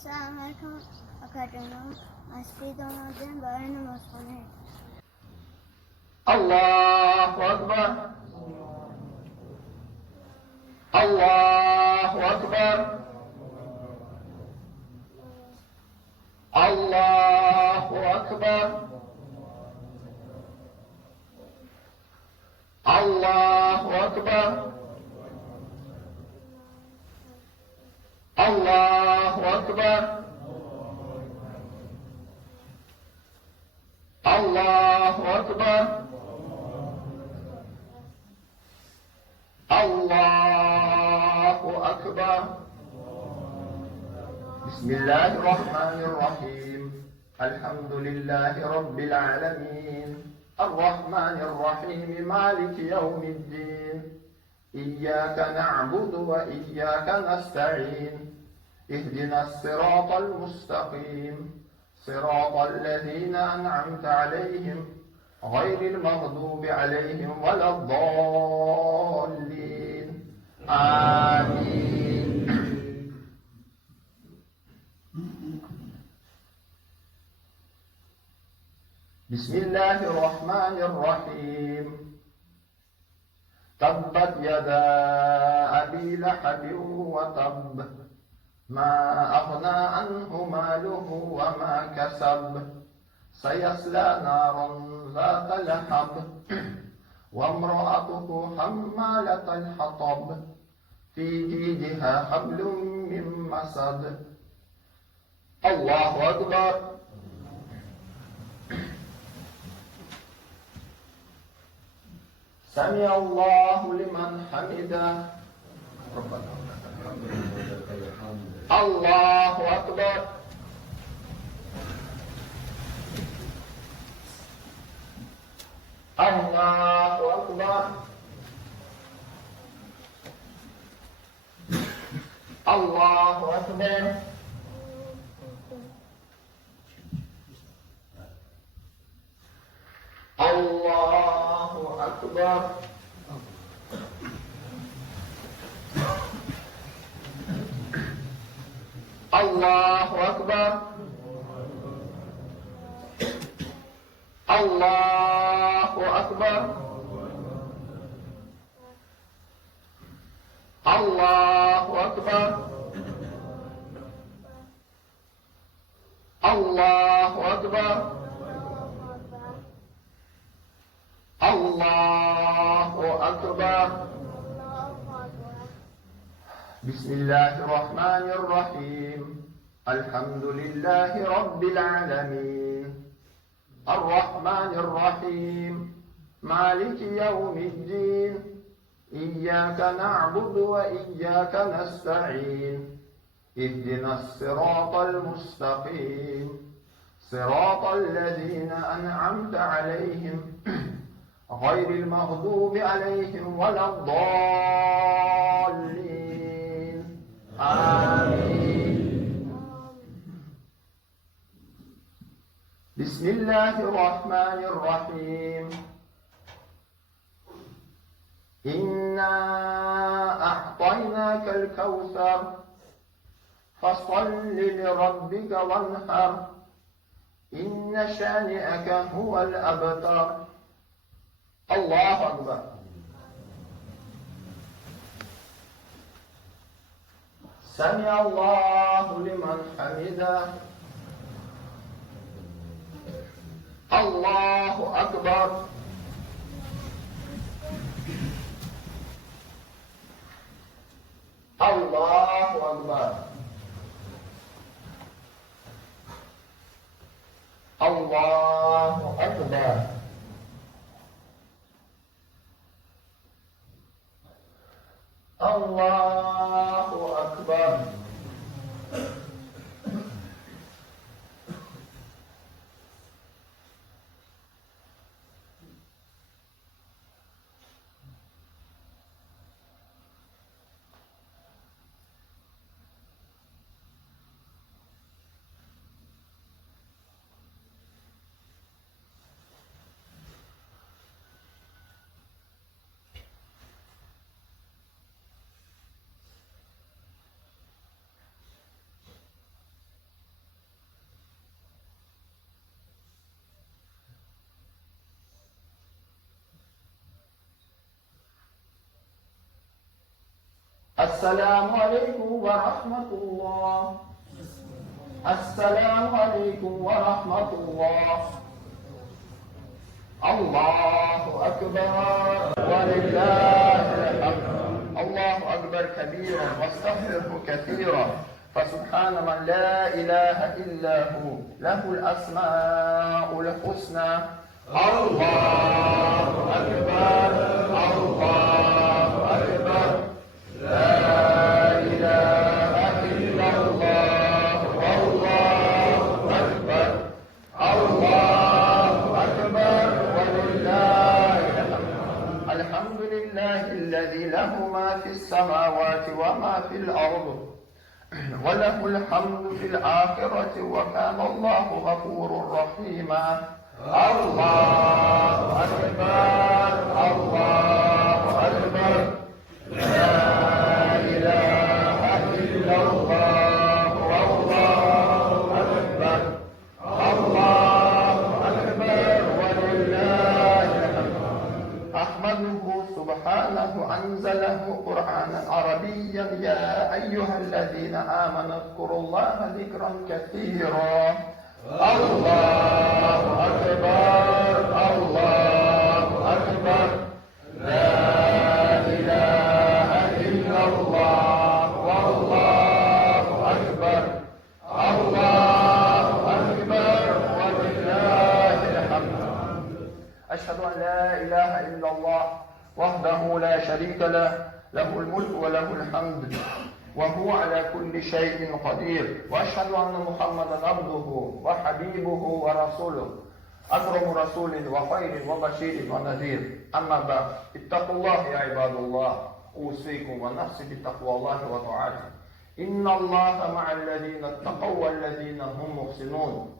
Assalamualaikum warahmatullahi wabarakatuh. Allahu Akbar. Allahu Akbar. Allahu Akbar. Allahu Akbar. Allahu Akbar. Allahu Akbar. Allahu Akbar. Bismillahirrahmanirrahim. Alhamdulillahi Rabbil alamin. Ar-Rahmanir-Rahim. Maliki yawmiddin. Iyyaka na'budu wa iyyaka nasta'in. Ihdinas siratal mustaqim. Siratal ladzina an'amta 'alaihim ghairil maghdubi 'alaihim waladdallin. Amin. Bismillahirrahmanirrahim. Tabbat yada abi lahabin wa tabb. Ma aghna anhu maluhu wa ma kasab. Sayasla naran zata lahab. Wa imra'atuhu hammalatal hatab. Fi jidha hablum min masad. Allahu Akbar. Sami Allahu liman hamidah. Rabbana Allahu Akbar. Allahu Akbar. Allahu Akbar. Allahu Akbar. Allahu Akbar. Allahu Akbar. Allahu Akbar. Allahu Akbar. Allahu Akbar. Bismillahirrahmanirrahim. Alhamdulillahi Rabbil alamin. Ar-Rahmanir-Rahim. Maliki yawmiddin. Iyyaka na'budu wa iyyaka nasta'in. Ihdinas siratal mustaqim. Siratal ladzina an'amta 'alaihim ghairil maghdubi 'alaihim waladdallin. Amin. Bismillahirrahmanirrahim. Inna a'tainakal kautsar fasholli lirabbika wanhar. Inna shani'aka huwal abtar. Allahu Akbar. Sami Allahu liman hamidah. Allahu Akbar. Allahu Akbar. Allahu Akbar. Allahu Akbar. السلام عليكم ورحمة الله. السلام عليكم ورحمة الله. الله أكبر ولله الحمد. الله أكبر كبيرا واستغفره كثيرا فسبحان من لا إله إلا هو له الأسماء الحسنى. الله أكبر. الله أكبر. لا إله إلا الله والله أكبر. الله أكبر ولله الحمد. الحمد لله الذي له ما في السماوات وما في الأرض وله الحمد في الآخرة وكان الله غفورا رحيما. الله أكبر. الله أكبر. لا إله إلا الله والله أكبر. الله أكبر ولله الحمد. أحمده سبحانه أنزله قرآنا عربيا. يا أيها الذين آمنوا اذكروا الله ذكرا كثيرا. الله أكبر. الله أكبر. لا إله إلا الله والله أكبر. الله أكبر ولله الحمد. أشهد أن لا إله إلا الله وحده لا شريك له له الملك وله الحمد وهو على كل شيء قدير. وأشهد أن محمدا عبده وحبيبه ورسوله أكرم رسول وخير وبشير ونذير. أما بعد اتقوا الله يا عباد الله. أوصيكم ونفسي بتقوى الله وطاعته. إن الله مع الذين اتقوا والذين هم محسنون.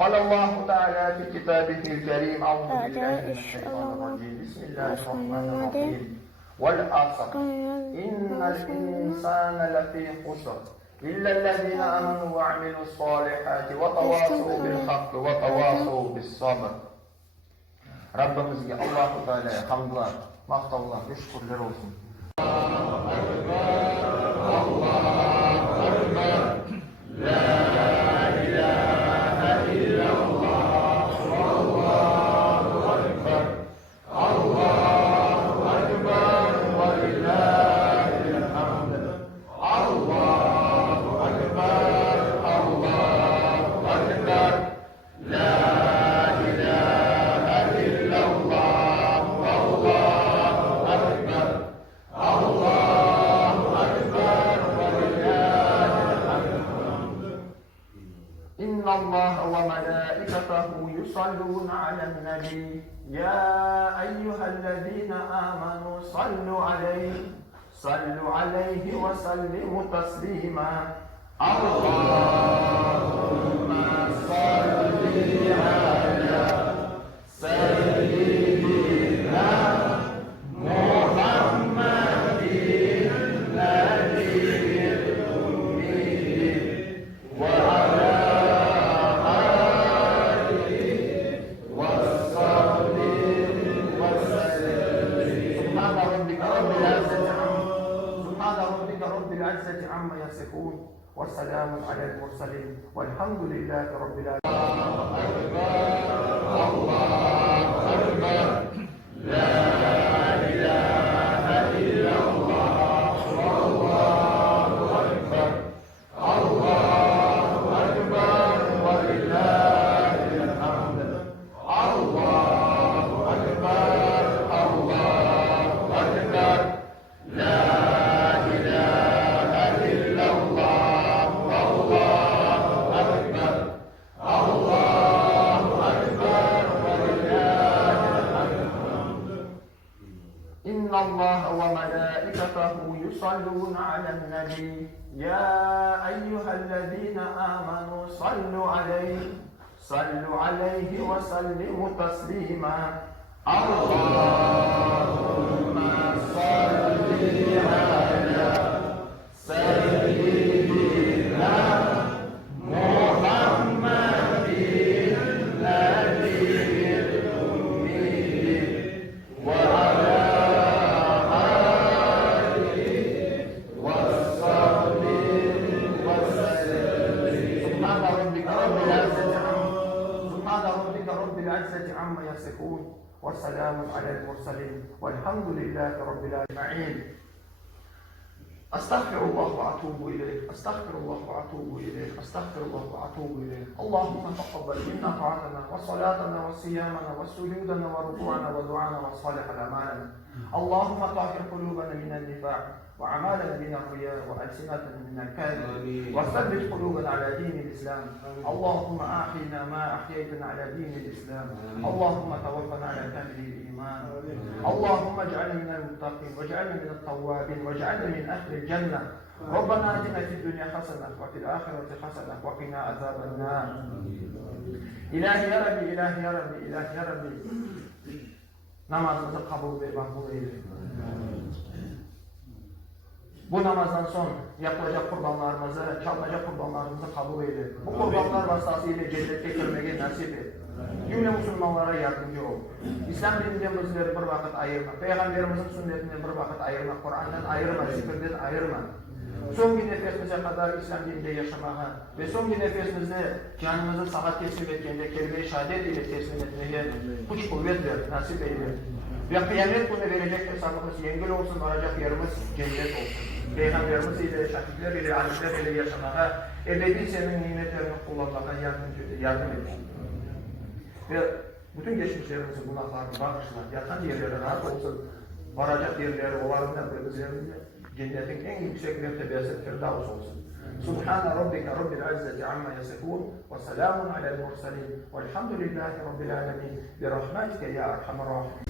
قال الله تعالى في كتابه الكريم أعوذ بالله من الشيطان الرجيم بسم الله الرحمن الرحيم والعصر إن الإنسان لفي خسر إلا الذين آمنوا وعملوا الصالحات وتواصوا بالحق وتواصوا بالصبر. Rabbimizga Alloh taolo hamdlar, maqtovlar, shukrlar olsun. Allohu akbar. Allohu akbar. La ilaha illalloh wallahu akbar. Allahu akbar walillahil hamd. Allahu akbar. Allahu akbar. La الله وملائكته يصلون على النبي يا أيها الذين آمنوا صلوا عليه وسلموا تسليما. اللهم صل على سيدنا محمد النبي الأمي وعلى عما يصفون والسلام على المرسلين والحمد لله رب العالمين. الله أكبر. لا إله إلا الله والله أكبر. الله أكبر ولله الحمد. الله أكبر. الله أكبر. لا الله وملائكته يصلون على النبي يا أيها الذين آمنوا صلوا عليه وسلموا تسليما. اللهم صل على سيدنا محمد النبي الأمي وعلى يصفون وسلام على المرسلين والحمد لله رب العالمين. أستغفر الله وأتوب إليه، أستغفر الله وأتوب إليه، أستغفر الله وأتوب إليه. اللهم تقبل منا طاعتنا وصلاتنا وصيامنا وسجودنا وركوعنا ودعانا وصالح أعمالنا. اللهم طهر قلوبنا من النفاق وأعمالنا من الرياء وألسنتنا من الكذب وثبت قلوبنا على دين الإسلام. اللهم أحينا ما أحييتنا على دين الإسلام. اللهم توفنا على كامل الإيمان. اللهم اجعلنا من المتقين واجعلنا من التوابين واجعلنا من أهل الجنة. ربنا آتنا في الدنيا حسنة وفي الآخرة حسنة وقنا عذاب النار. İlahi ya Rabbi, ilahi ya Rabbi, ilahi ya Rabbi. Namazımızı kabul ve makbul eyle. Bu namazdan son yapılacak kurbanlarımızı, çalınacak kurbanlarımızı kabul eyle. Bu kurbanlar vasıtasıyla cennete girmeyi nasip et. Cümle Müslümanlara yardımcı ol. İslam dininden bizleri bir vakit ayırma. Peygamberimizin sünnetinden bir vakit ayırma. Kur'an'dan ayırma, zikirden ayırma. Son bir nefesimize kadar İslam dininde yaşamaya ve son bir nefesimizde canımızı sana teslim ettiğinde kelime-i şehadet ile teslim etmeye güç kuvvet ver, nasip eyle. Ve kıyamet günü verecek hesabımız yengil olsun, varacak yerimiz cennet olsun. Peygamberimiz ile, şahitler ile, alimler ile yaşamaya, ebedi senin nimetlerini kullanmaya yardım et. Ve bütün geçmişlerimizin günahlarını bağışla, yatan yerlere rahat olsun, varacak yerleri olanlar ve üzerinde cennetin en yüksek mertebesi Firdavs olsun. Subhane rabbike rabbil izzeti amma yasifun ve selamun alel mursalin velhamdülillahi rabbil alemin bi rahmetike ya erhamer rahimin.